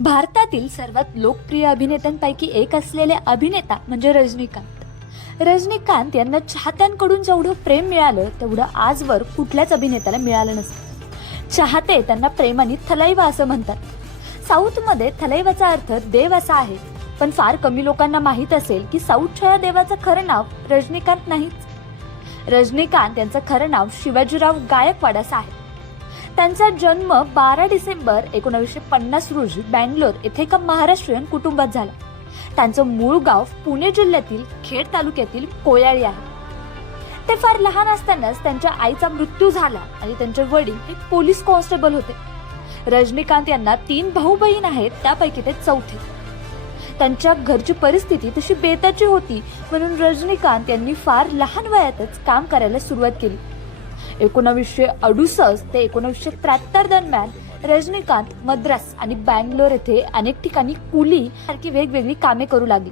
भारतातील सर्वात लोकप्रिय अभिनेत्यांपैकी एक असलेले अभिनेता म्हणजे रजनीकांत. रजनीकांत यांना चाहत्यांकडून जेवढं प्रेम मिळालं तेवढं आजवर कुठल्याच अभिनेत्याला मिळालं नसतं. चाहते त्यांना प्रेमाने थलैवा असं म्हणतात. साऊथमध्ये थलैवाचा अर्थ देव असा आहे पण फार कमी लोकांना माहीत असेल की साऊथच्या या देवाचं खरं नाव रजनीकांत नाहीच. रजनीकांत यांचं खरं नाव शिवाजीराव गायकवाड असं आहे. त्यांचा जन्म बारा डिसेंबर एकोणावीसशे पन्नास रोजी बँगलोर येथे एका महाराष्ट्रीयन कुटुंबात झाला. त्यांचं मूळ गाव पुणे जिल्ह्यातील खेड तालुक्यातील कोयाळी आहे. ते फार लहान असतानाच त्यांच्या आईचा मृत्यू झाला आणि त्यांचे वडील हे पोलीस कॉन्स्टेबल होते. रजनीकांत यांना तीन भाऊ बहीण आहेत त्यापैकी ते चौथे. त्यांच्या घरची परिस्थिती तशी बेताची होती म्हणून रजनीकांत यांनी फार लहान वयातच काम करायला सुरुवात केली. एकोणावीसशे अडुसष्ट ते एकोणावीसशे त्र्याहत्तर दरम्यान रजनीकांत मद्रास आणि बँगलोर येथे अनेक ठिकाणी कुली सारखी वेगवेगळी कामे करू लागली.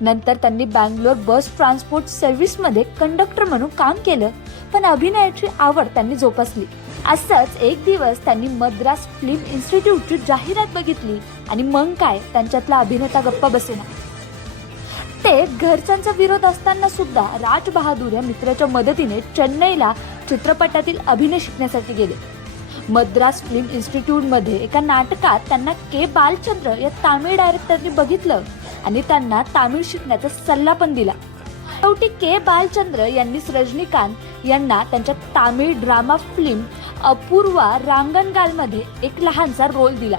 नंतर त्यांनी बँगलोर बस ट्रान्सपोर्ट सर्व्हिसमध्ये कंडक्टर म्हणून काम केलं पण अभिनयाची आवड त्यांनी जोपासली. असंच एक दिवस त्यांनी मद्रास फिल्म इन्स्टिट्यूटची जाहिरात बघितली आणि मग काय त्यांच्यातला अभिनेता गप्पा बसेना ते घरच्यांचा विरोध असताना सुद्धा राज बहादूर या मित्राच्या मदतीने चेन्नईला चित्रपटातील अभिनय शिकण्यासाठी गेले. मद्रास फिल्म इन्स्टिट्यूटमध्ये एका नाटकात त्यांना के. बालचंद्र या तामिळ डायरेक्टरनी बघितलं आणि त्यांना तामिळ शिकण्याचा सल्ला पण दिला. शेवटी के. बालचंद्र यांनीच रजनीकांत यांना त्यांच्या तामिळ ड्रामा फिल्म अपूर्वा रांगणगालमध्ये एक लहानसा रोल दिला.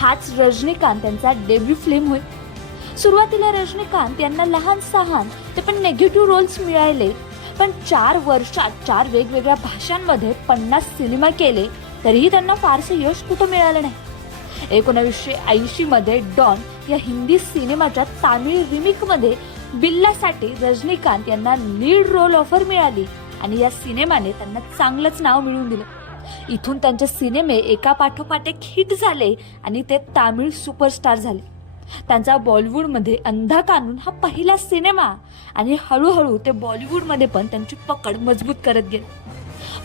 हाच रजनीकांत यांचा डेब्यू फिल्म होईल सुरुवातीला रजनीकांत यांना लहान सहान ते पण नेगेटिव्ह रोल्स मिळाले पण चार वर्षात चार वेगवेगळ्या भाषांमध्ये पन्नास सिनेमा केले तरीही त्यांना फारसे यश कुठं मिळालं नाही. एकोणावीसशे ऐंशीमध्ये डॉन या हिंदी सिनेमाच्या तामिळ रिमिकमध्ये बिल्लासाठी रजनीकांत यांना लीड रोल ऑफर मिळाली आणि या सिनेमाने त्यांना चांगलंच नाव मिळवून दिलं. इथून त्यांचे सिनेमे एका पाठोपाठ एक हिट झाले आणि ते तामिळ सुपरस्टार झाले. त्यांचा बॉलिवूडमध्ये अंधा कानून हा पहिला सिनेमा. आणि हळूहळू ते बॉलिवूडमध्ये पण त्यांची पकड मजबूत करत गेले.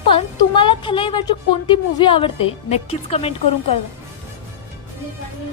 पण तुम्हाला थलाईवरची कोणती मूव्ही आवडते? नक्कीच कमेंट करून कळवा.